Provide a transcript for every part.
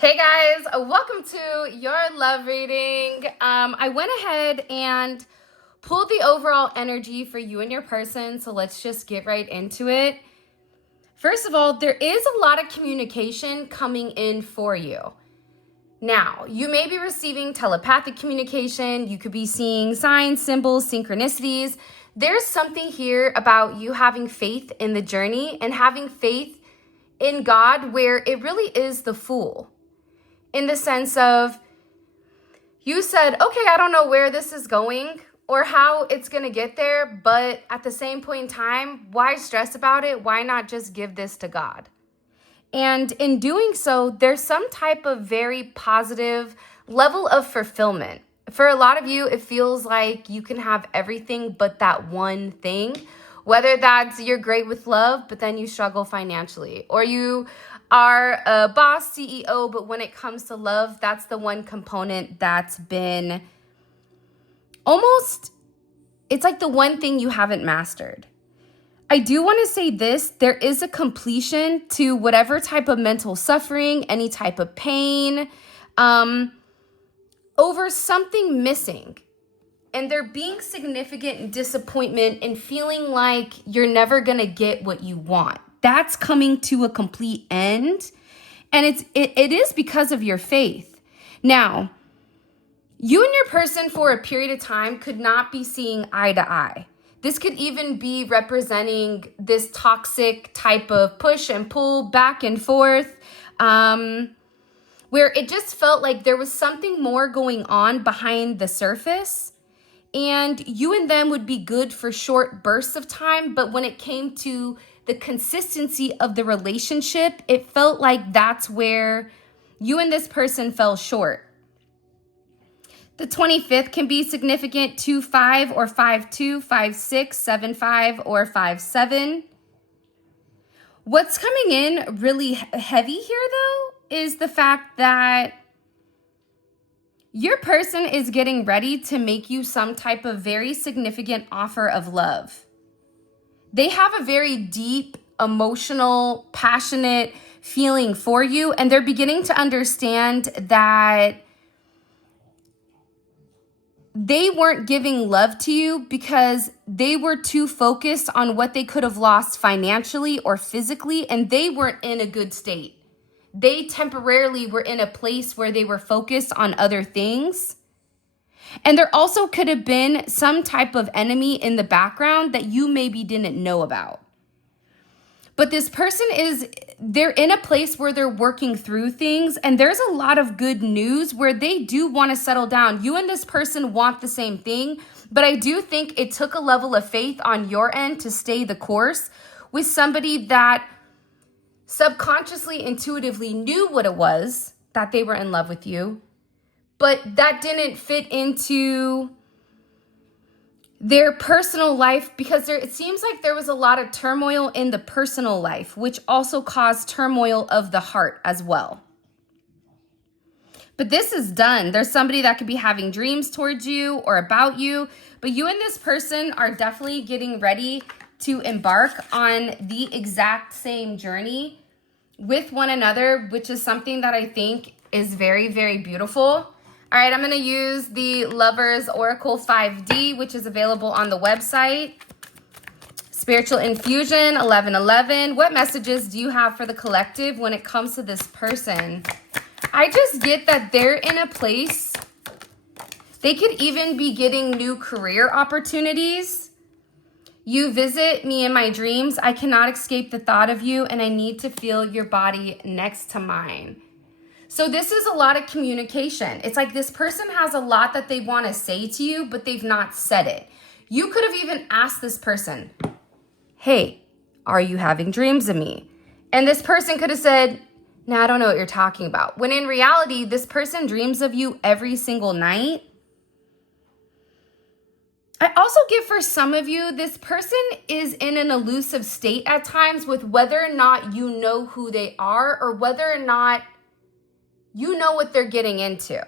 Hey guys, welcome to your love reading. I went ahead and pulled the overall energy for you and your person, so let's just get right into it. First of all, there is a lot of communication coming in for you. Now, you may be receiving telepathic communication, you could be seeing signs, symbols, synchronicities. There's something here about you having faith in the journey and having faith in God where it really is the Fool. In the sense of, you said, okay, I don't know where this is going or how it's going to get there, but at the same point in time, why stress about it? Why not just give this to God? And in doing so, there's some type of very positive level of fulfillment. For a lot of you, it feels like you can have everything but that one thing, whether that's you're great with love, but then you struggle financially, or you are a boss, CEO, but when it comes to love, that's the one component that's been almost, it's like the one thing you haven't mastered. I do want to say this, there is a completion to whatever type of mental suffering, any type of pain, over something missing. And there being significant disappointment and feeling like you're never going to get what you want. That's coming to a complete end. And it is because of your faith. Now, you and your person for a period of time could not be seeing eye to eye. This could even be representing this toxic type of push and pull back and forth, where it just felt like there was something more going on behind the surface. And you and them would be good for short bursts of time, but when it came to the consistency of the relationship, it felt like that's where you and this person fell short. The 25th can be significant, 2-5 or 5-2, 5-6, 7-5 or 5-7. What's coming in really heavy here, though, is the fact that your person is getting ready to make you some type of very significant offer of love. They have a very deep, emotional, passionate feeling for you, and they're beginning to understand that they weren't giving love to you because they were too focused on what they could have lost financially or physically, and they weren't in a good state. They temporarily were in a place where they were focused on other things. And there also could have been some type of enemy in the background that you maybe didn't know about. But this person they're in a place where they're working through things, and there's a lot of good news where they do want to settle down. You and this person want the same thing, but I do think it took a level of faith on your end to stay the course with somebody that subconsciously, intuitively knew what it was that they were in love with you, but that didn't fit into their personal life because it seems like there was a lot of turmoil in the personal life, which also caused turmoil of the heart as well. But this is done. There's somebody that could be having dreams towards you or about you, but you and this person are definitely getting ready to embark on the exact same journey with one another, which is something that I think is very, very beautiful. All right, I'm going to use the Lovers Oracle 5D, which is available on the website. Spiritual Infusion 1111. What messages do you have for the collective when it comes to this person? I just get that they're in a place, they could even be getting new career opportunities. You visit me in my dreams. I cannot escape the thought of you, and I need to feel your body next to mine. So this is a lot of communication. It's like this person has a lot that they want to say to you, but they've not said it. You could have even asked this person, hey, are you having dreams of me? And this person could have said, no, I don't know what you're talking about. When in reality, this person dreams of you every single night. I also get for some of you, this person is in an elusive state at times with whether or not you know who they are or whether or not you know what they're getting into.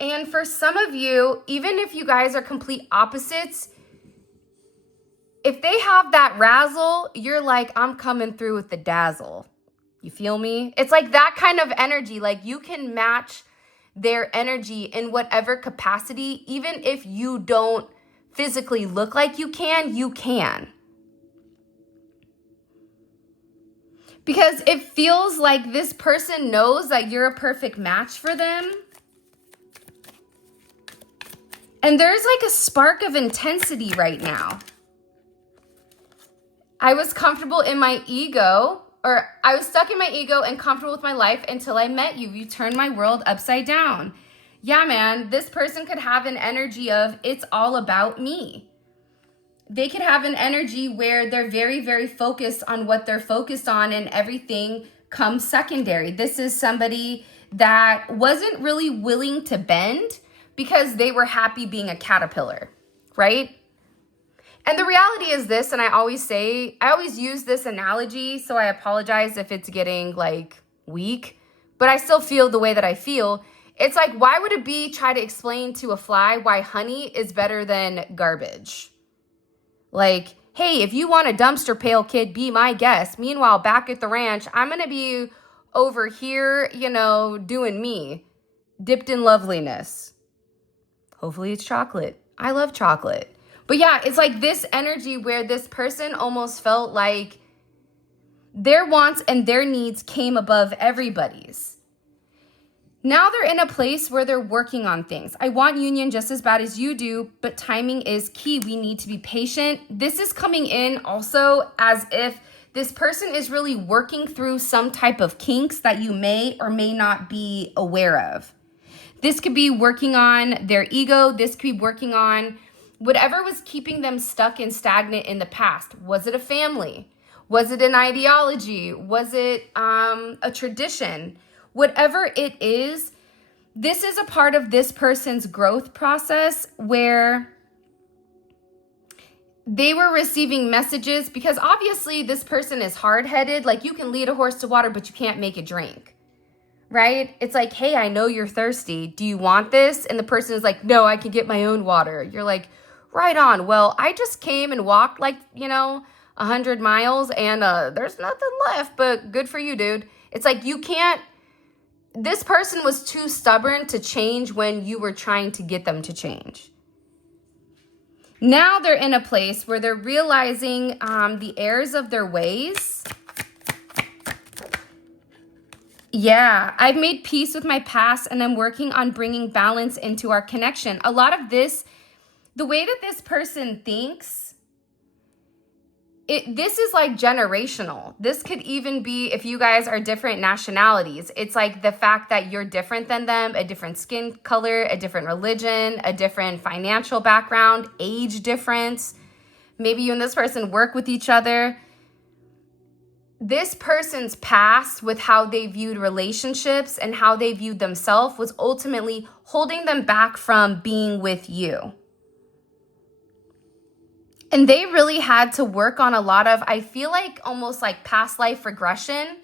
And for some of you, even if you guys are complete opposites, if they have that razzle, you're like, I'm coming through with the dazzle. You feel me? It's like that kind of energy. Like you can match their energy in whatever capacity. Even if you don't physically look like you can, you can. Because it feels like this person knows that you're a perfect match for them. And there's like a spark of intensity right now. I was comfortable in my ego, or I was stuck in my ego and comfortable with my life until I met you. You turned my world upside down. Yeah, man, this person could have an energy of it's all about me. They could have an energy where they're very, very focused on what they're focused on and everything comes secondary. This is somebody that wasn't really willing to bend because they were happy being a caterpillar, right? And the reality is this, and I always use this analogy, so I apologize if it's getting like weak, but I still feel the way that I feel. It's like, why would a bee try to explain to a fly why honey is better than garbage? Like, hey, if you want a dumpster pail, kid, be my guest. Meanwhile, back at the ranch, I'm going to be over here, doing me, dipped in loveliness. Hopefully it's chocolate. I love chocolate. But yeah, it's like this energy where this person almost felt like their wants and their needs came above everybody's. Now they're in a place where they're working on things. I want union just as bad as you do, but timing is key. We need to be patient. This is coming in also as if this person is really working through some type of kinks that you may or may not be aware of. This could be working on their ego. This could be working on whatever was keeping them stuck and stagnant in the past. Was it a family? Was it an ideology? Was it a tradition? Whatever it is, this is a part of this person's growth process where they were receiving messages, because obviously this person is hard-headed. Like, you can lead a horse to water, but you can't make it drink, right? It's like, hey, I know you're thirsty. Do you want this? And the person is like, no, I can get my own water. You're like, right on. Well, I just came and walked 100 miles and there's nothing left, but good for you, dude. It's like, you can't. This person was too stubborn to change when you were trying to get them to change. Now they're in a place where they're realizing the errors of their ways. Yeah, I've made peace with my past and I'm working on bringing balance into our connection. A lot of this, the way that this person thinks, this is like generational. This could even be if you guys are different nationalities. It's like the fact that you're different than them, a different skin color, a different religion, a different financial background, age difference. Maybe you and this person work with each other. This person's past with how they viewed relationships and how they viewed themselves was ultimately holding them back from being with you. And they really had to work on a lot of, I feel like almost like past life regression.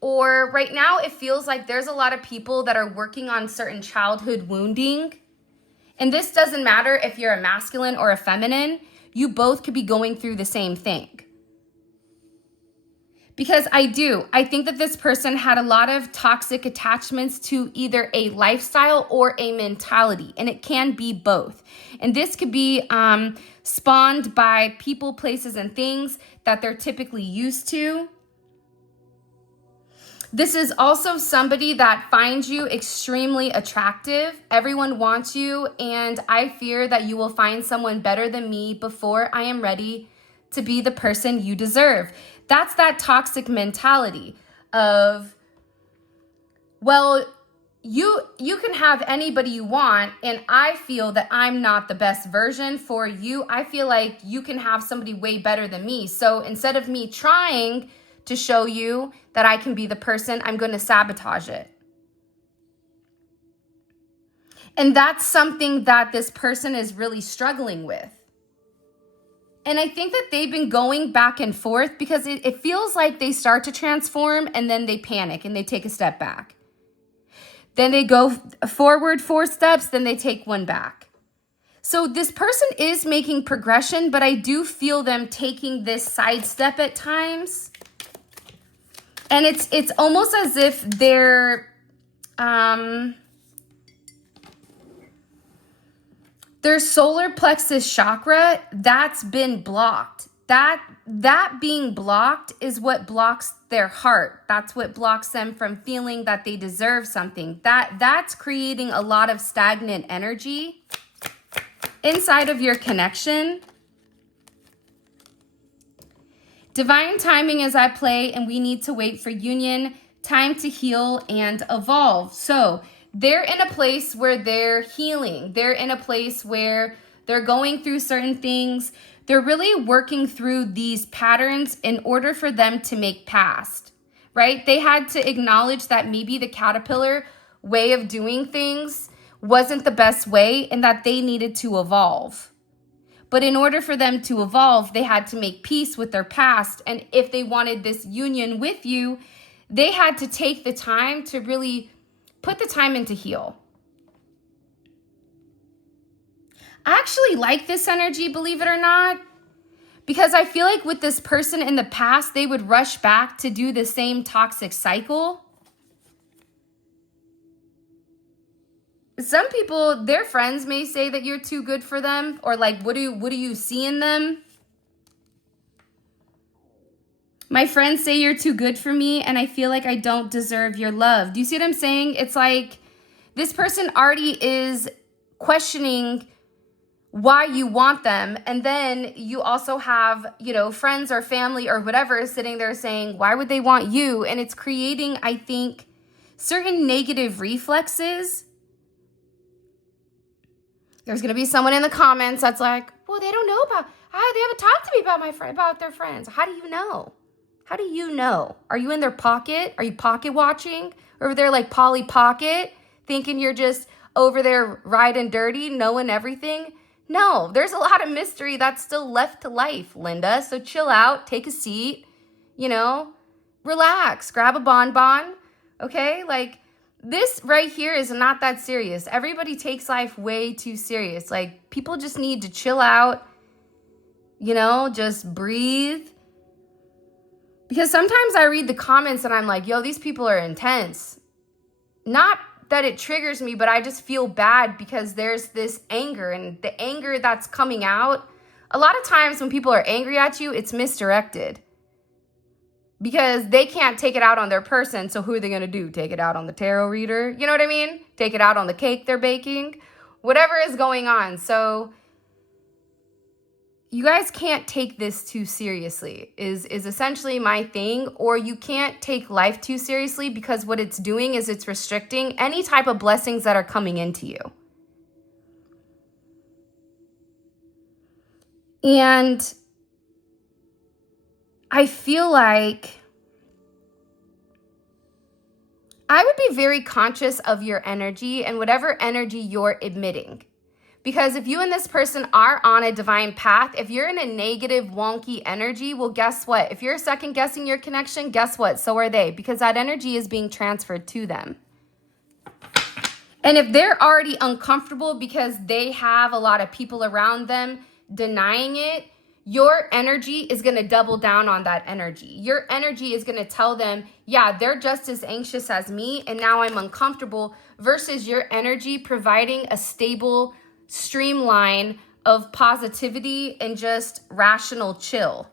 Or right now it feels like there's a lot of people that are working on certain childhood wounding. And this doesn't matter if you're a masculine or a feminine. You both could be going through the same thing. Because I think that this person had a lot of toxic attachments to either a lifestyle or a mentality, and it can be both. And this could be spawned by people, places, and things that they're typically used to. This is also somebody that finds you extremely attractive. Everyone wants you, and I fear that you will find someone better than me before I am ready to be the person you deserve. That's that toxic mentality of, well, you can have anybody you want, and I feel that I'm not the best version for you. I feel like you can have somebody way better than me. So instead of me trying to show you that I can be the person, I'm going to sabotage it. And that's something that this person is really struggling with. And I think that they've been going back and forth because it feels like they start to transform and then they panic and they take a step back. Then they go forward 4 steps, then they take 1 back. So this person is making progression, but I do feel them taking this side step at times. And it's almost as if their solar plexus chakra, that's been blocked. That being blocked is what blocks their heart. That's what blocks them from feeling that they deserve something. That's creating a lot of stagnant energy inside of your connection. Divine timing is at play, and we need to wait for union, time to heal and evolve. So they're in a place where they're healing. They're in a place where they're going through certain things. They're really working through these patterns in order for them to make past, right? They had to acknowledge that maybe the caterpillar way of doing things wasn't the best way and that they needed to evolve. But in order for them to evolve, they had to make peace with their past. And if they wanted this union with you, they had to take the time to really put the time in to heal. I actually like this energy, believe it or not, because I feel like with this person in the past, they would rush back to do the same toxic cycle. Some people, their friends may say that you're too good for them, or like, what do you see in them? My friends say you're too good for me, and I feel like I don't deserve your love. Do you see what I'm saying? It's like this person already is questioning why you want them. And then you also have, friends or family or whatever sitting there saying, why would they want you? And it's creating, I think, certain negative reflexes. There's going to be someone in the comments that's like, well, they don't know they haven't talked to me about their friends. How do you know? How do you know? Are you in their pocket? Are you pocket watching? Over there like Polly Pocket, thinking you're just over there riding dirty, knowing everything? No, there's a lot of mystery that's still left to life, Linda. So chill out, take a seat, relax, grab a bonbon, okay? Like, this right here is not that serious. Everybody takes life way too serious. Like, people just need to chill out, just breathe. Because sometimes I read the comments and I'm like, yo, these people are intense. Not that it triggers me, but I just feel bad because there's this anger, and the anger that's coming out. A lot of times when people are angry at you, it's misdirected. Because they can't take it out on their person, so who are they going to do? Take it out on the tarot reader? You know what I mean? Take it out on the cake they're baking? Whatever is going on. So you guys can't take this too seriously is essentially my thing. Or you can't take life too seriously, because what it's doing is it's restricting any type of blessings that are coming into you. And I feel like I would be very conscious of your energy and whatever energy you're emitting. Because if you and this person are on a divine path, if you're in a negative, wonky energy, well, guess what? If you're second guessing your connection, guess what? So are they, because that energy is being transferred to them. And if they're already uncomfortable because they have a lot of people around them denying it, your energy is going to double down on that energy. Your energy is going to tell them, yeah, they're just as anxious as me, and now I'm uncomfortable, versus your energy providing a stable streamline of positivity and just rational chill.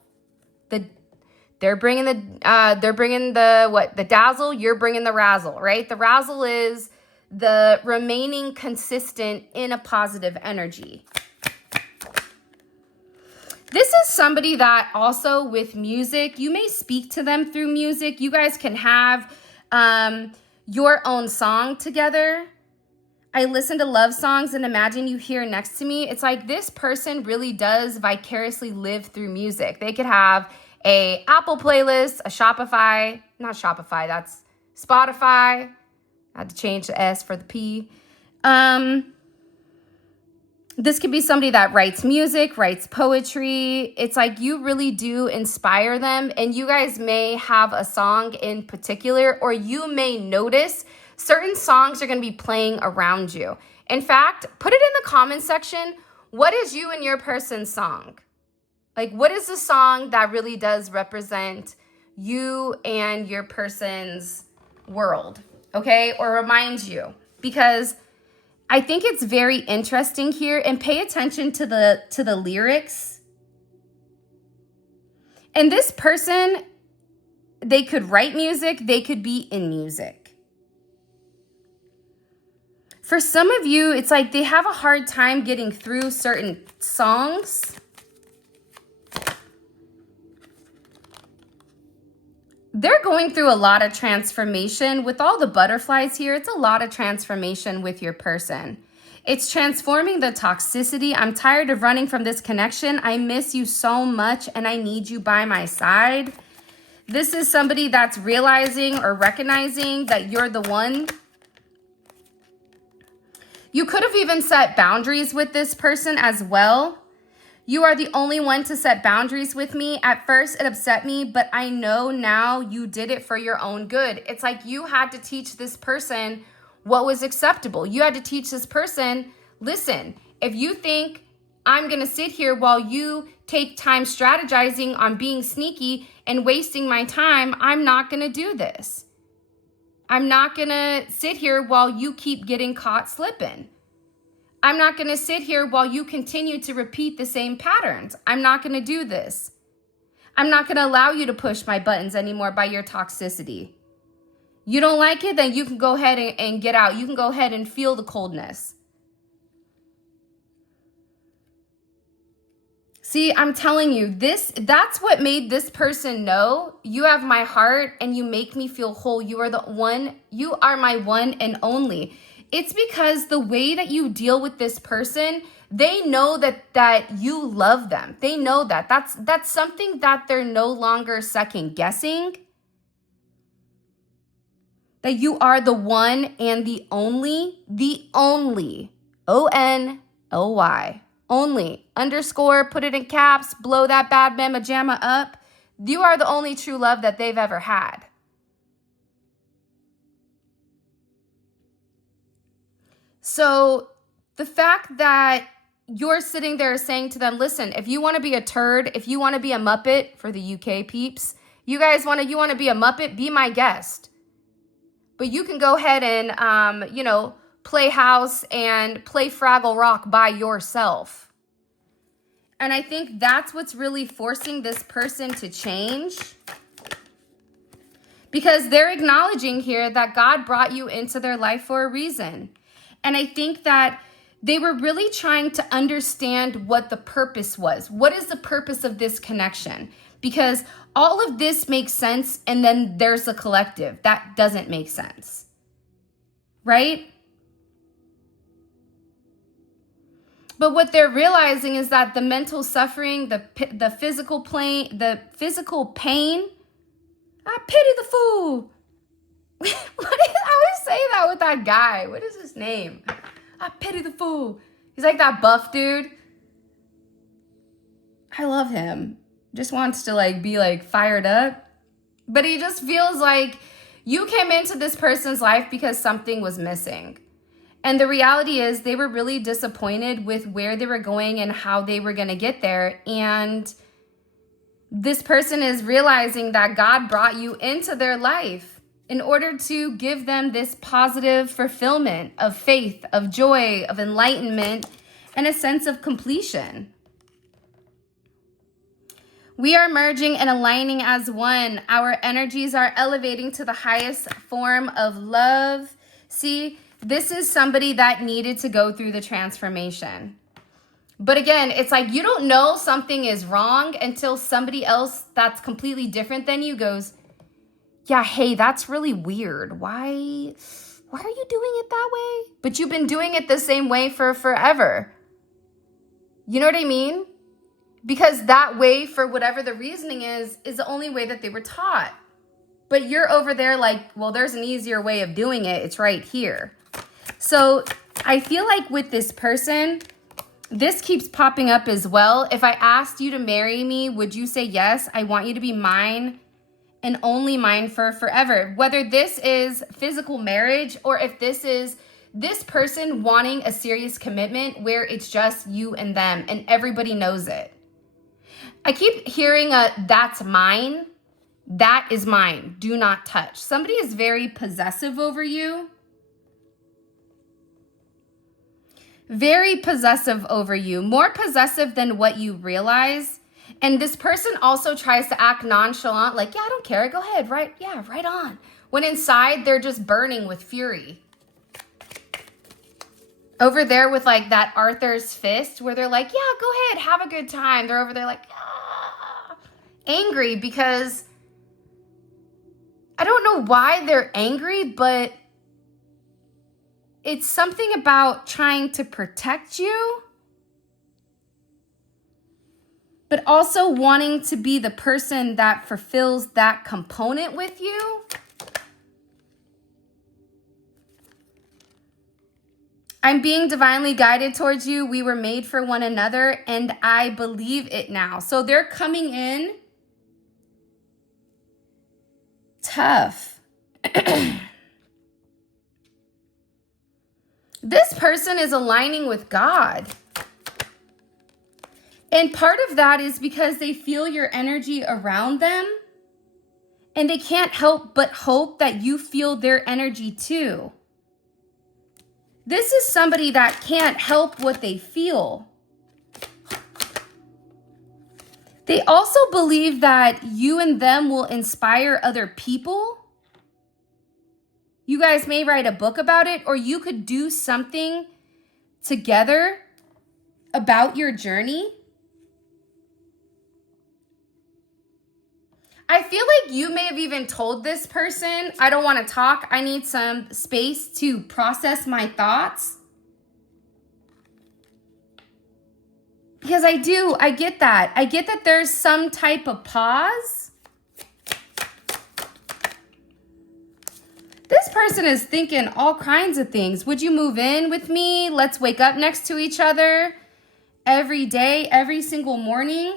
They're bringing the dazzle, you're bringing the razzle, right? The razzle is the remaining consistent in a positive energy. This is somebody that also with music, you may speak to them through music. You guys can have your own song together. I listen to love songs and imagine you here next to me. It's like this person really does vicariously live through music. They could have a Apple playlist, a Spotify, that's Spotify. I had to change the S for the P. This could be somebody that writes music, writes poetry. It's like you really do inspire them, and you guys may have a song in particular, or you may notice certain songs are going to be playing around you. In fact, put it in the comment section. What is you and your person's song? Like, what is the song that really does represent you and your person's world, okay? Or reminds you, because I think it's very interesting here, and pay attention to the lyrics. And this person, they could write music, they could be in music. For some of you, it's like they have a hard time getting through certain songs. They're going through a lot of transformation. With all the butterflies here, it's a lot of transformation with your person. It's transforming the toxicity. I'm tired of running from this connection. I miss you so much and I need you by my side. This is somebody that's realizing or recognizing that you're the one. You could have even set boundaries with this person as well. You are the only one to set boundaries with me. At first, it upset me, but I know now you did it for your own good. It's like you had to teach this person what was acceptable. You had to teach this person, listen, if you think I'm going to sit here while you take time strategizing on being sneaky and wasting my time, I'm not going to do this. I'm not going to sit here while you keep getting caught slipping. I'm not going to sit here while you continue to repeat the same patterns. I'm not going to do this. I'm not going to allow you to push my buttons anymore by your toxicity. You don't like it, then you can go ahead and get out. You can go ahead and feel the coldness. See, I'm telling you, that's what made this person know you have my heart and you make me feel whole. You are the one, you are my one and only. It's because the way that you deal with this person, they know that you love them. They know that. That's something that they're no longer second guessing. That you are the one and the only, O-N-L-Y, only, underscore, put it in caps, blow that bad mama jamma up. You are the only true love that they've ever had. So the fact that you're sitting there saying to them, listen, if you want to be a turd, if you want to be a Muppet, for the UK peeps, you want to be a Muppet, be my guest. But you can go ahead and, play house and play Fraggle Rock by yourself. And I think that's what's really forcing this person to change. Because they're acknowledging here that God brought you into their life for a reason. And I think that they were really trying to understand what the purpose was. What is the purpose of this connection? Because all of this makes sense, and then there's a collective. That doesn't make sense, right? But what they're realizing is that the mental suffering, the physical pain, I pity the fool. I always say that with that guy. What is his name? I pity the fool. He's like that buff dude. I love him. Just wants to be fired up. But he just feels like you came into this person's life because something was missing. And the reality is they were really disappointed with where they were going and how they were going to get there. And this person is realizing that God brought you into their life in order to give them this positive fulfillment of faith, of joy, of enlightenment, and a sense of completion. We are merging and aligning as one. Our energies are elevating to the highest form of love. See, this is somebody that needed to go through the transformation. But again, it's like you don't know something is wrong until somebody else that's completely different than you goes, yeah, hey, that's really weird. Why are you doing it that way? But you've been doing it the same way for forever. You know what I mean? Because that way, for whatever the reasoning is the only way that they were taught. But you're over there like, well, there's an easier way of doing it. It's right here. So I feel like with this person, this keeps popping up as well. If I asked you to marry me, would you say yes? I want you to be mine and only mine for forever. Whether this is physical marriage or if this is this person wanting a serious commitment where it's just you and them and everybody knows it. I keep hearing that's mine. That is mine. Do not touch. Somebody is very possessive over you. Very possessive over you. More possessive than what you realize. And this person also tries to act nonchalant, like, yeah, I don't care. Go ahead. Right on. When inside, they're just burning with fury. Over there with like that Arthur's fist where they're like, yeah, go ahead. Have a good time. They're over there like, ah, angry because I don't know why they're angry, but it's something about trying to protect you, but also wanting to be the person that fulfills that component with you. I'm being divinely guided towards you. We were made for one another, and I believe it now. So they're coming in tough. This person is aligning with God. And part of that is because they feel your energy around them, and they can't help but hope that you feel their energy too. This is somebody that can't help what they feel. They also believe that you and them will inspire other people. You guys may write a book about it, or you could do something together about your journey. I feel like you may have even told this person, I don't want to talk. I need some space to process my thoughts. Because I get that. I get that there's some type of pause. This person is thinking all kinds of things. Would you move in with me? Let's wake up next to each other every day, every single morning.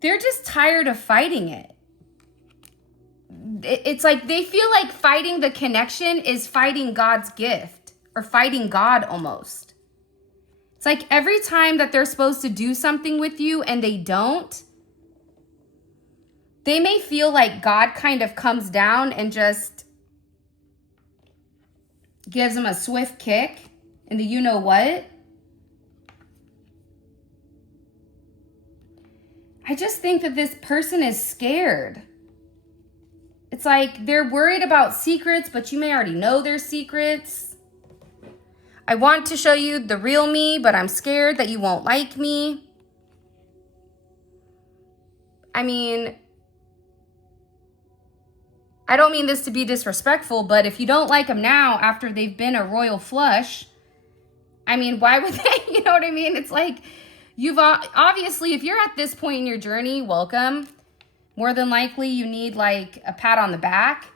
They're just tired of fighting it. It's like they feel like fighting the connection is fighting God's gift, or fighting God almost. It's like every time that they're supposed to do something with you and they don't, they may feel like God kind of comes down and just gives them a swift kick in the you know what. I just think that this person is scared. It's like they're worried about secrets, but you may already know their secrets. I want to show you the real me, but I'm scared that you won't like me. I mean, I don't mean this to be disrespectful, but if you don't like them now after they've been a royal flush, I mean, why would they? You know what I mean? It's like, you've obviously, if you're at this point in your journey, welcome. More than likely, you need like a pat on the back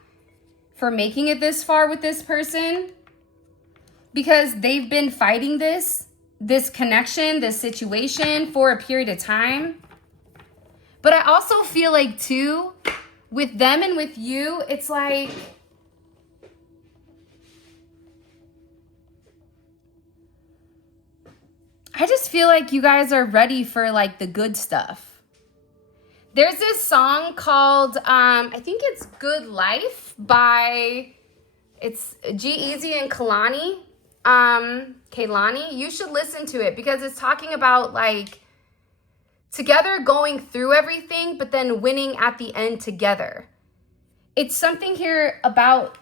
for making it this far with this person, because they've been fighting this connection, this situation for a period of time. But I also feel like too, with them and with you, it's like, I just feel like you guys are ready for like the good stuff. There's this song called, I think it's Good Life by, it's G-Eazy and Kehlani. Kehlani. You should listen to it because it's talking about like together going through everything, but then winning at the end together. It's something here about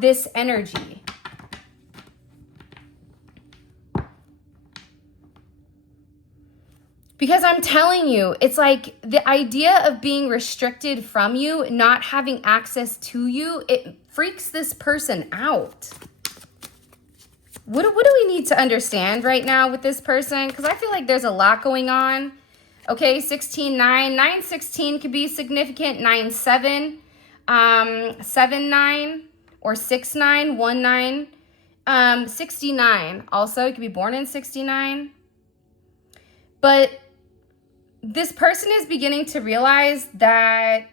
this energy. Because I'm telling you, it's like the idea of being restricted from you, not having access to you, it freaks this person out. What do we need to understand right now with this person? Because I feel like there's a lot going on. Okay, 16-9. 9-16 could be significant. 9-7. 7-9. Or 6-9. 1-9. 69. Also, you could be born in 69. But this person is beginning to realize that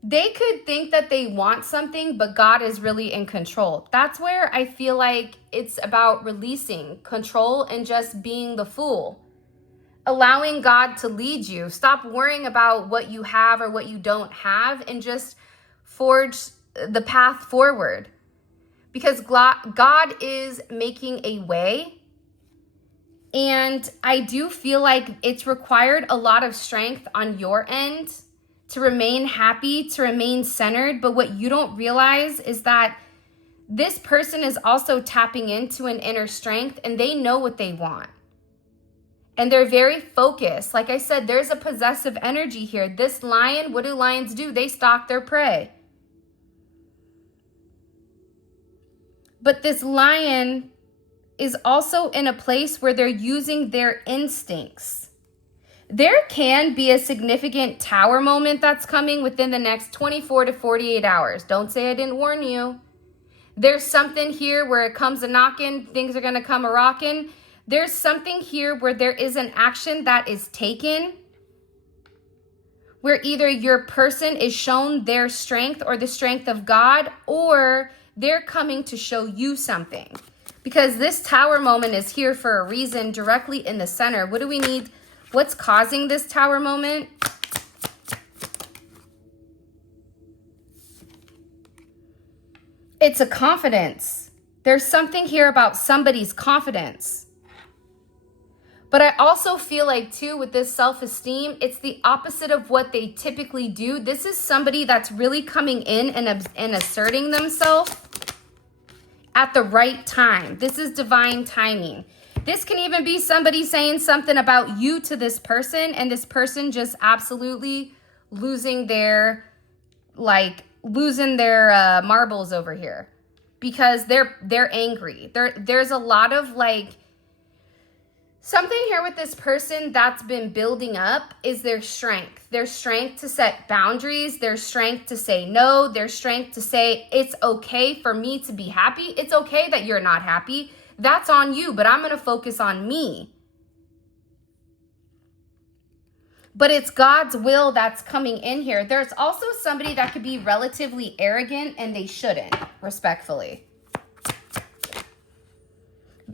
they could think that they want something, but God is really in control. That's where I feel like it's about releasing control and just being the fool allowing God to lead you. Stop worrying about what you have or what you don't have and just forge the path forward. Because God is making a way. And I do feel like it's required a lot of strength on your end to remain happy, to remain centered. But what you don't realize is that this person is also tapping into an inner strength, and they know what they want. And they're very focused. Like I said, there's a possessive energy here. This lion, what do lions do? They stalk their prey. But this lion is also in a place where they're using their instincts. There can be a significant tower moment that's coming within the next 24 to 48 hours. Don't say I didn't warn you. There's something here where it comes a knocking, things are going to come a rocking. There's something here where there is an action that is taken, where either your person is shown their strength or the strength of God, or they're coming to show you something. Because this tower moment is here for a reason, directly in the center. What do we need? What's causing this tower moment? It's a confidence. There's something here about somebody's confidence. But I also feel like, too, with this self-esteem, it's the opposite of what they typically do. This is somebody that's really coming in and asserting themselves at the right time. This is divine timing. This can even be somebody saying something about you to this person, and this person just absolutely losing their marbles over here because they're angry. There's a lot of something here with this person that's been building up is their strength. Their strength to set boundaries, their strength to say no, their strength to say it's okay for me to be happy. It's okay that you're not happy. That's on you, but I'm going to focus on me. But it's God's will that's coming in here. There's also somebody that could be relatively arrogant, and they shouldn't, respectfully.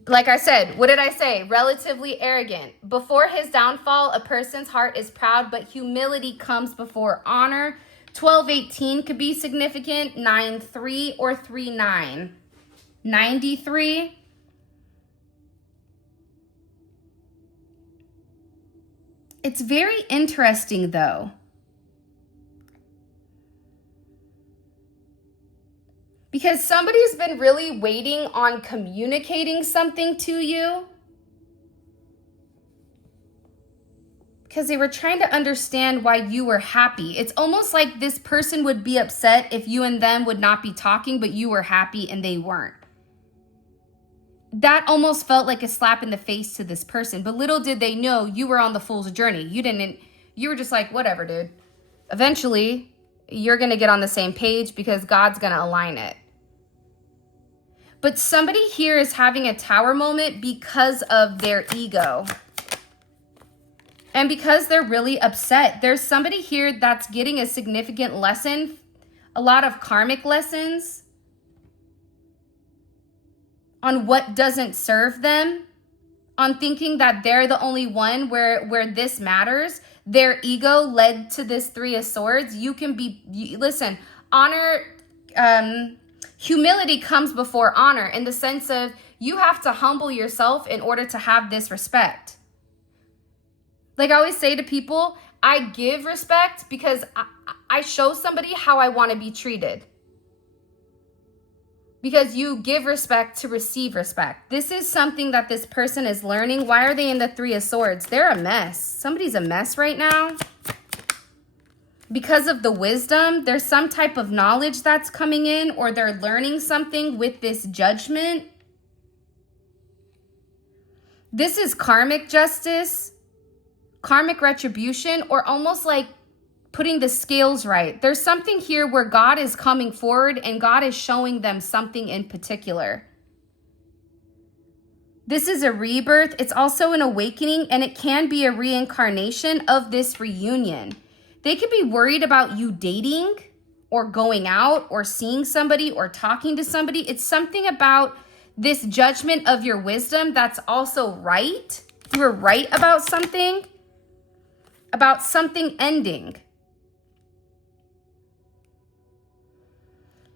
Like I said, what did I say? Relatively arrogant. Before his downfall, a person's heart is proud, but humility comes before honor. 1218 could be significant. 93 or 39. 93. It's very interesting, though. Because somebody's been really waiting on communicating something to you. Because they were trying to understand why you were happy. It's almost like this person would be upset if you and them would not be talking, but you were happy and they weren't. That almost felt like a slap in the face to this person. But little did they know you were on the fool's journey. You were just like, whatever, dude. Eventually, you're going to get on the same page because God's going to align it. But somebody here is having a tower moment because of their ego. And because they're really upset. There's somebody here that's getting a significant lesson, a lot of karmic lessons on what doesn't serve them, on thinking that they're the only one where this matters. Their ego led to this Three of Swords. Listen, humility comes before honor, in the sense of you have to humble yourself in order to have this respect. Like I always say to people, I give respect because I show somebody how I want to be treated. Because you give respect to receive respect. This is something that this person is learning. Why are they in the Three of Swords? They're a mess. Somebody's a mess right now. Because of the wisdom, there's some type of knowledge that's coming in, or they're learning something with this judgment. This is karmic justice, karmic retribution, or almost like putting the scales right. There's something here where God is coming forward and God is showing them something in particular. This is a rebirth. It's also an awakening, and it can be a reincarnation of this reunion. They could be worried about you dating or going out or seeing somebody or talking to somebody. It's something about this judgment of your wisdom that's also right. You were right about something ending.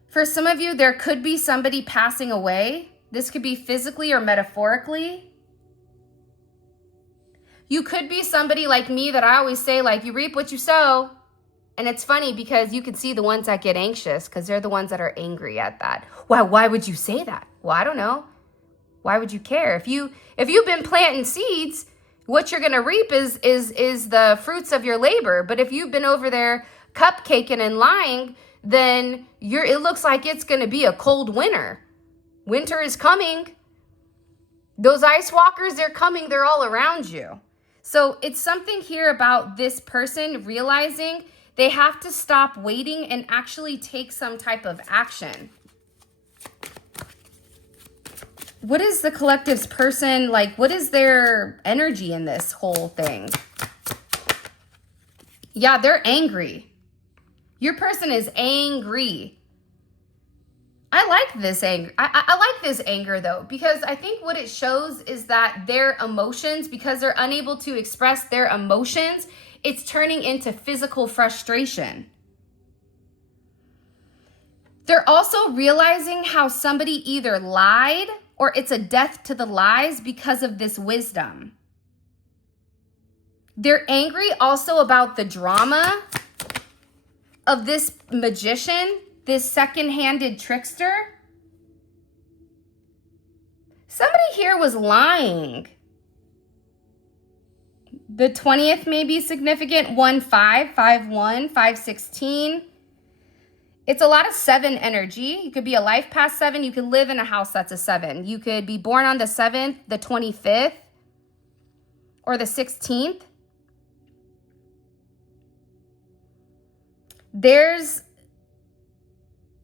For some of you, there could be somebody passing away. This could be physically or metaphorically. You could be somebody like me that I always say, like, you reap what you sow. And it's funny because you can see the ones that get anxious because they're the ones that are angry at that. Why would you say that? Well, I don't know. Why would you care? If you've been planting seeds, what you're gonna reap is the fruits of your labor. But if you've been over there cupcaking and lying, then it looks like it's gonna be a cold winter. Winter is coming. Those ice walkers, they're coming, they're all around you. So it's something here about this person realizing they have to stop waiting and actually take some type of action. What is the collective's person, like, what is their energy in this whole thing? Yeah, they're angry. Your person is angry. I like this anger. I like this anger though, because I think what it shows is that their emotions, because they're unable to express their emotions, it's turning into physical frustration. They're also realizing how somebody either lied or it's a death to the lies because of this wisdom. They're angry also about the drama of this magician, this second-handed trickster. Somebody here was lying. The 20th may be significant. 1-5, 5-1, 5-16. It's a lot of 7 energy. You could be a life past 7. You could live in a house that's a 7. You could be born on the 7th, the 25th, or the 16th. There's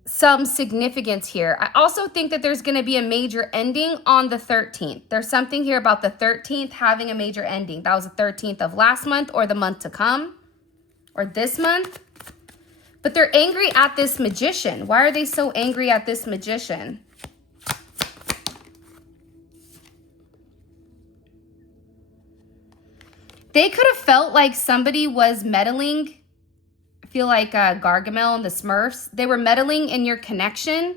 some significance here. I also think that there's going to be a major ending on the 13th. There's something here about the 13th having a major ending. That was the 13th of last month or the month to come or this month. But they're angry at this magician. Why are they so angry at this magician? They could have felt like somebody was meddling. I feel like Gargamel and the Smurfs. They were meddling in your connection.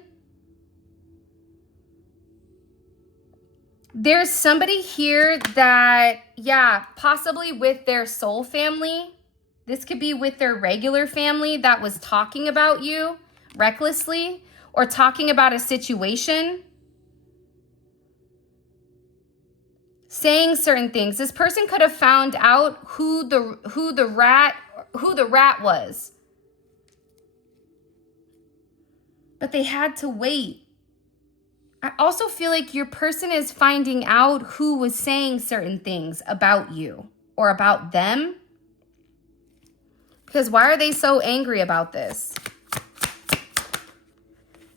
There's somebody here that, yeah, possibly with their soul family. This could be with their regular family that was talking about you recklessly or talking about a situation. Saying certain things. This person could have found out who the rat was. But they had to wait. I also feel like your person is finding out who was saying certain things about you or about them. Because why are they so angry about this?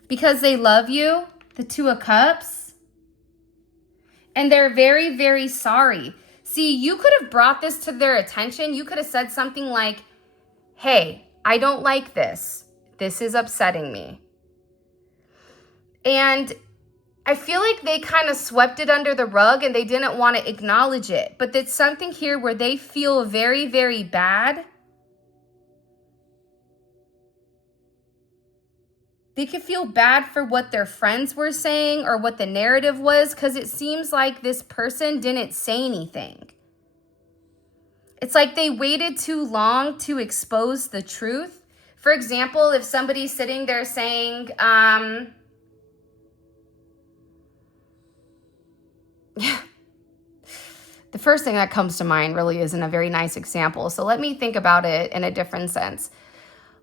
Because they love you, the 2 of Cups. And they're very, very sorry. See, you could have brought this to their attention. You could have said something like, hey, I don't like this. This is upsetting me. And I feel like they kind of swept it under the rug and they didn't want to acknowledge it. But there's something here where they feel very, very bad. They could feel bad for what their friends were saying or what the narrative was because it seems like this person didn't say anything. It's like they waited too long to expose the truth. For example, if somebody's sitting there saying, the first thing that comes to mind really isn't a very nice example. So let me think about it in a different sense.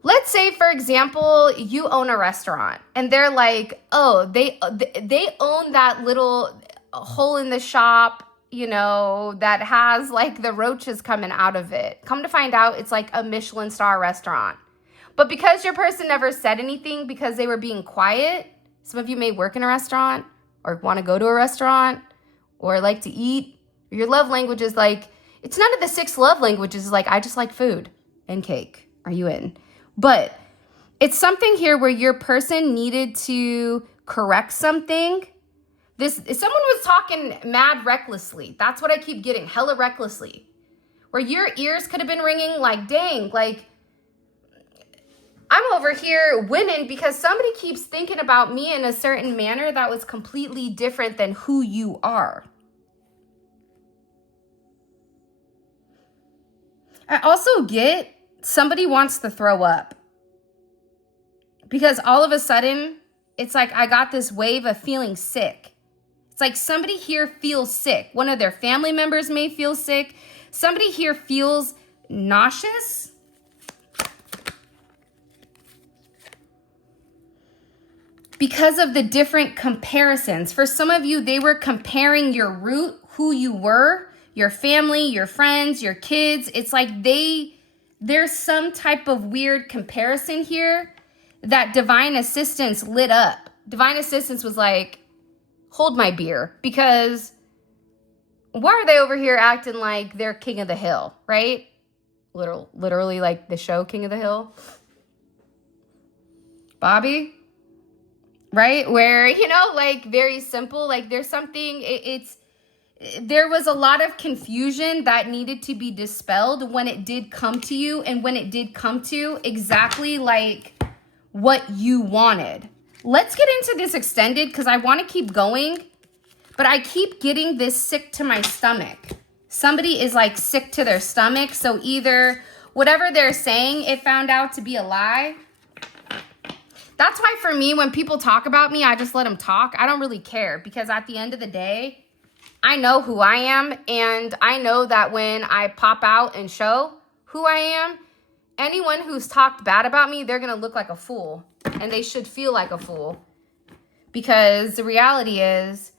Let's say, for example, you own a restaurant and they're like, oh, they own that little hole in the shop, you know, that has like the roaches coming out of it. Come to find out, it's like a Michelin star restaurant. But because your person never said anything because they were being quiet, some of you may work in a restaurant or want to go to a restaurant or like to eat. Your love language is like, it's none of the 6 love languages. It's like, I just like food and cake. Are you in? But it's something here where your person needed to correct something Someone was talking mad recklessly. That's what I keep getting, hella recklessly. Where your ears could have been ringing like, dang, like, I'm over here winning because somebody keeps thinking about me in a certain manner that was completely different than who you are. I also get somebody wants to throw up because all of a sudden it's like I got this wave of feeling sick. It's like somebody here feels sick. One of their family members may feel sick. Somebody here feels nauseous. Because of the different comparisons. For some of you, they were comparing your root, who you were, your family, your friends, your kids. It's like there's some type of weird comparison here that divine assistance lit up. Divine assistance was like, hold my beer, because why are they over here acting like they're king of the hill, right? Literally like the show King of the Hill. Bobby, right? Where, like very simple, like there's something, there was a lot of confusion that needed to be dispelled when it did come to you, and when it did come to exactly like what you wanted. Let's get into this extended because I want to keep going, but I keep getting this sick to my stomach. Somebody is like sick to their stomach. So either whatever they're saying, it found out to be a lie. That's why for me, when people talk about me, I just let them talk. I don't really care because at the end of the day, I know who I am. And I know that when I pop out and show who I am, anyone who's talked bad about me, they're going to look like a fool. And they should feel like a fool. Because the reality is,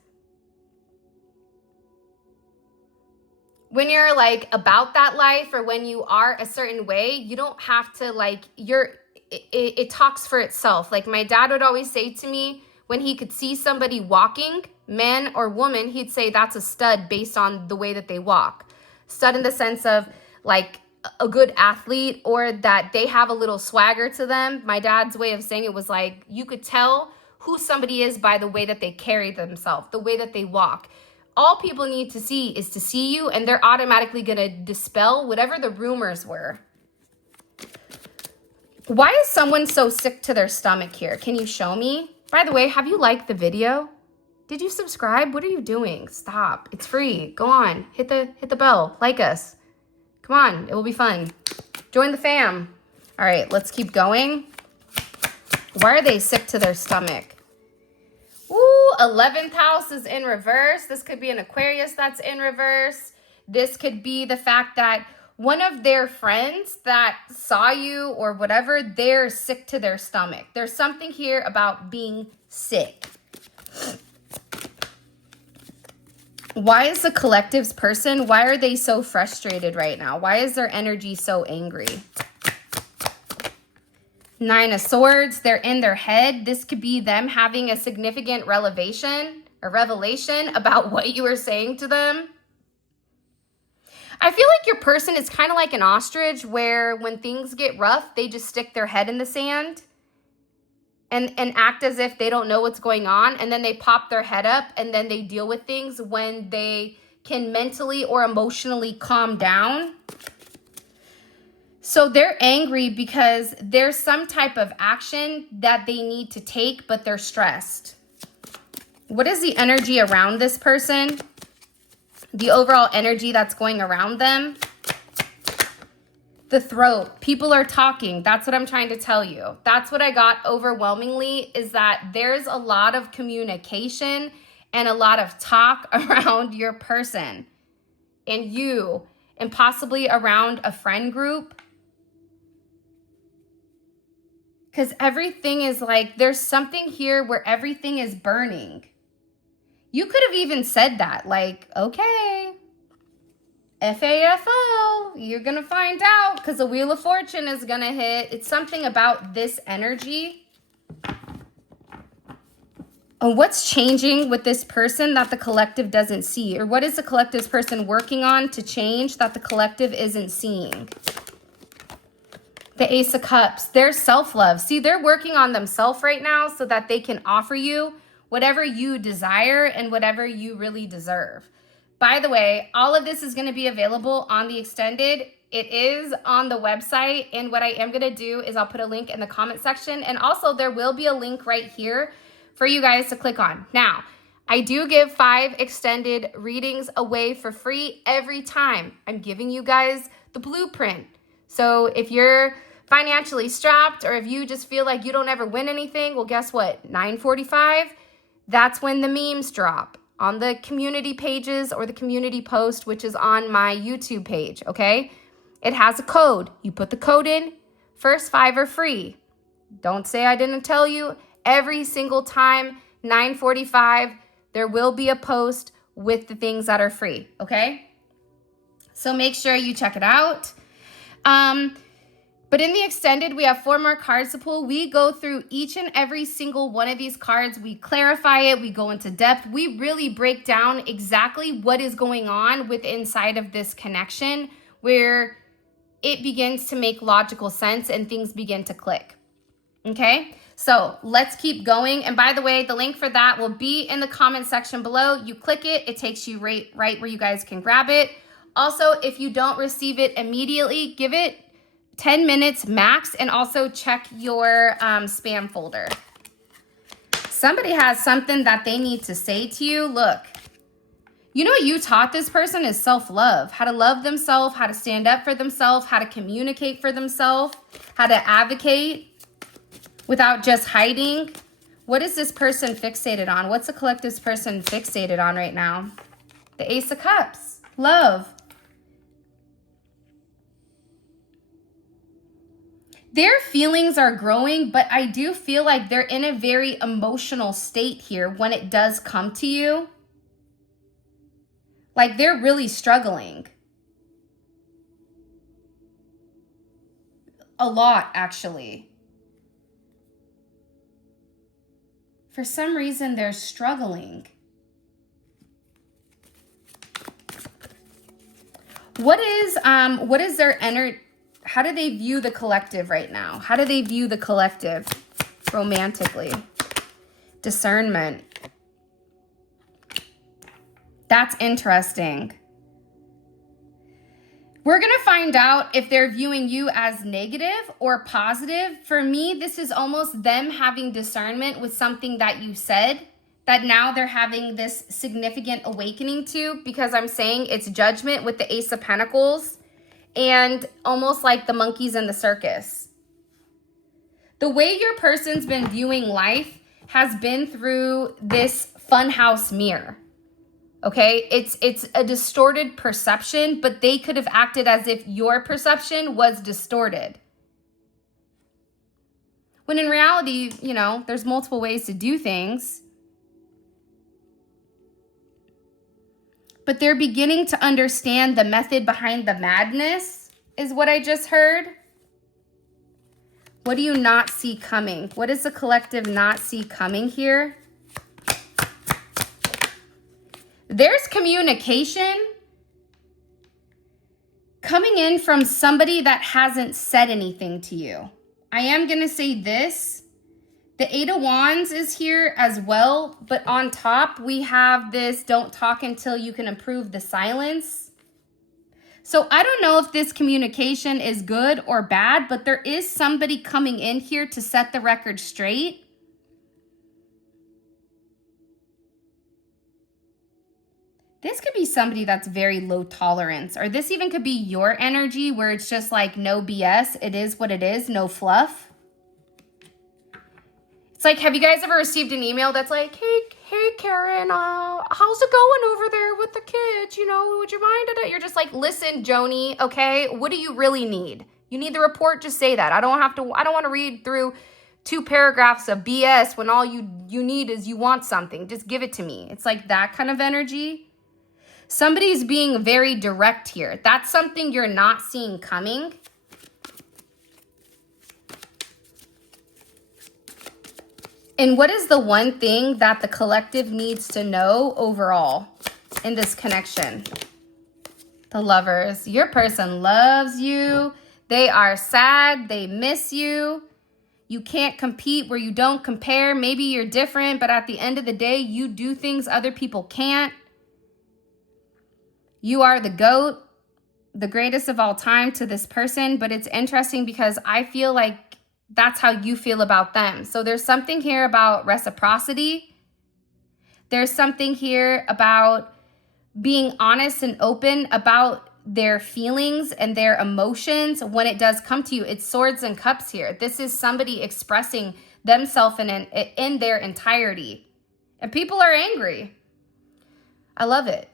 when you're like about that life, or when you are a certain way, you don't have to like, it talks for itself. Like my dad would always say to me, when he could see somebody walking, man or woman, he'd say that's a stud based on the way that they walk. Stud in the sense of like a good athlete, or that they have a little swagger to them. My dad's way of saying it was like, you could tell who somebody is by the way that they carry themselves, the way that they walk. All people need to see is to see you, and they're automatically going to dispel whatever the rumors were. Why is someone so sick to their stomach here? Can you show me? By the way, have you liked the video? Did you subscribe? What are you doing? Stop. It's free. Go on. Hit the bell. Like us. Come on. It will be fun. Join the fam. All right, let's keep going. Why are they sick to their stomach? Ooh, 11th house is in reverse. This could be an Aquarius that's in reverse. This could be the fact that one of their friends that saw you or whatever, they're sick to their stomach. There's something here about being sick. Why is the collective's person, why are they so frustrated right now? Why is their energy so angry? 9 of Swords, they're in their head. This could be them having a significant revelation about what you were saying to them. I feel like your person is kind of like an ostrich, where when things get rough, they just stick their head in the sand and act as if they don't know what's going on. And then they pop their head up, and then they deal with things when they can mentally or emotionally calm down. So they're angry because there's some type of action that they need to take, but they're stressed. What is the energy around this person? The overall energy that's going around them. The throat. People are talking. That's what I'm trying to tell you. That's what I got overwhelmingly, is that there's a lot of communication and a lot of talk around your person and you, and possibly around a friend group. Because everything is like, there's something here where everything is burning. You could have even said that, like, okay, FAFO, you're going to find out because the Wheel of Fortune is going to hit. It's something about this energy. And what's changing with this person that the collective doesn't see? Or what is the collective's person working on to change that the collective isn't seeing? The Ace of Cups, their self-love. See, they're working on themselves right now so that they can offer you whatever you desire and whatever you really deserve. By the way, all of this is going to be available on the extended. It is on the website. And what I am going to do is I'll put a link in the comment section. And also there will be a link right here for you guys to click on. Now, I do give 5 extended readings away for free every time. I'm giving you guys the blueprint. So if you're financially strapped, or if you just feel like you don't ever win anything, well, guess what? 9:45, that's when the memes drop on the community pages or the community post, which is on my YouTube page, okay? It has a code. You put the code in, first 5 are free. Don't say I didn't tell you. Every single time, 9:45, there will be a post with the things that are free, okay? So make sure you check it out. But in the extended, we have 4 more cards to pull. We go through each and every single one of these cards. We clarify it. We go into depth. We really break down exactly what is going on with inside of this connection, where it begins to make logical sense and things begin to click. Okay, so let's keep going. And by the way, the link for that will be in the comment section below. You click it, it takes you right where you guys can grab it. Also, if you don't receive it immediately, give it 10 minutes max, and also check your spam folder. Somebody has something that they need to say to you. Look, you know what you taught this person is self-love, how to love themselves, how to stand up for themselves, how to communicate for themselves, how to advocate without just hiding. What is this person fixated on? What's the collective person fixated on right now? The Ace of Cups, love. Their feelings are growing, but I do feel like they're in a very emotional state here when it does come to you. Like they're really struggling. A lot, actually. For some reason, they're struggling. What is their energy? How do they view the collective right now? How do they view the collective romantically? Discernment. That's interesting. We're going to find out if they're viewing you as negative or positive. For me, this is almost them having discernment with something that you said that now they're having this significant awakening to, because I'm saying it's judgment with the Ace of Pentacles. And almost like the monkeys in the circus. The way your person's been viewing life has been through this funhouse mirror. Okay? It's a distorted perception, but they could have acted as if your perception was distorted. When in reality, you know, there's multiple ways to do things. But they're beginning to understand the method behind the madness, is what I just heard. What do you not see coming? What does the collective not see coming here? There's communication coming in from somebody that hasn't said anything to you. I am going to say this. The 8 of Wands is here as well, but on top we have this don't talk until you can improve the silence. So I don't know if this communication is good or bad, but there is somebody coming in here to set the record straight. This could be somebody that's very low tolerance, or this even could be your energy where it's just like no BS. It is what it is, no fluff. It's like, have you guys ever received an email that's like, hey Karen, how's it going over there with the kids? You know, would you mind it? You're just like, listen, Joni, okay, what do you really need? You need the report, just say that. I don't want to read through 2 paragraphs of BS when all you need is you want something. Just give it to me. It's like that kind of energy. Somebody's being very direct here. That's something you're not seeing coming. And what is the one thing that the collective needs to know overall in this connection? The Lovers. Your person loves you. They are sad. They miss you. You can't compete where you don't compare. Maybe you're different, but at the end of the day, you do things other people can't. You are the GOAT, the greatest of all time to this person, but it's interesting because I feel like that's how you feel about them. So there's something here about reciprocity. There's something here about being honest and open about their feelings and their emotions when it does come to you. It's swords and cups here. This is somebody expressing themselves in their entirety. And people are angry. I love it.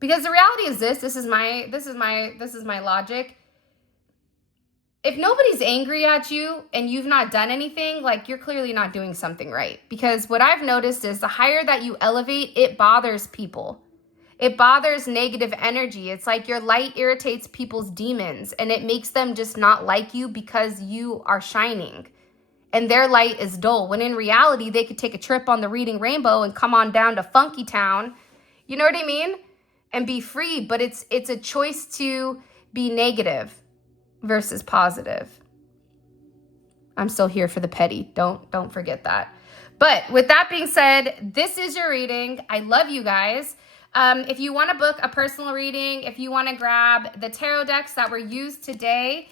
Because the reality is this is my logic. If nobody's angry at you and you've not done anything, like, you're clearly not doing something right. Because what I've noticed is the higher that you elevate, it bothers people. It bothers negative energy. It's like your light irritates people's demons and it makes them just not like you because you are shining and their light is dull. When in reality, they could take a trip on the Reading Rainbow and come on down to Funky Town. You know what I mean? And be free. But it's a choice to be negative versus positive. I'm still here for the petty. Don't forget that. But with that being said, this is your reading. I love you guys. If you want to book a personal reading, if you want to grab the tarot decks that were used today,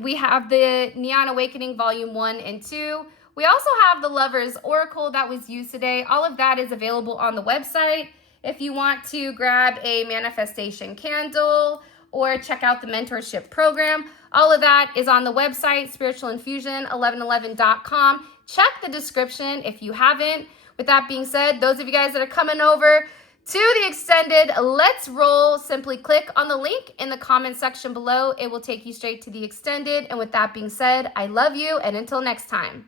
we have the Neon Awakening Volume 1 and 2. We also have the Lover's Oracle that was used today. All of that is available on the website. If you want to grab a manifestation candle or check out the mentorship program, all of that is on the website, spiritualinfusion1111.com. Check the description if you haven't. With that being said, those of you guys that are coming over to the extended Let's Roll, simply click on the link in the comment section below. It will take you straight to the extended. And with that being said, I love you, and until next time.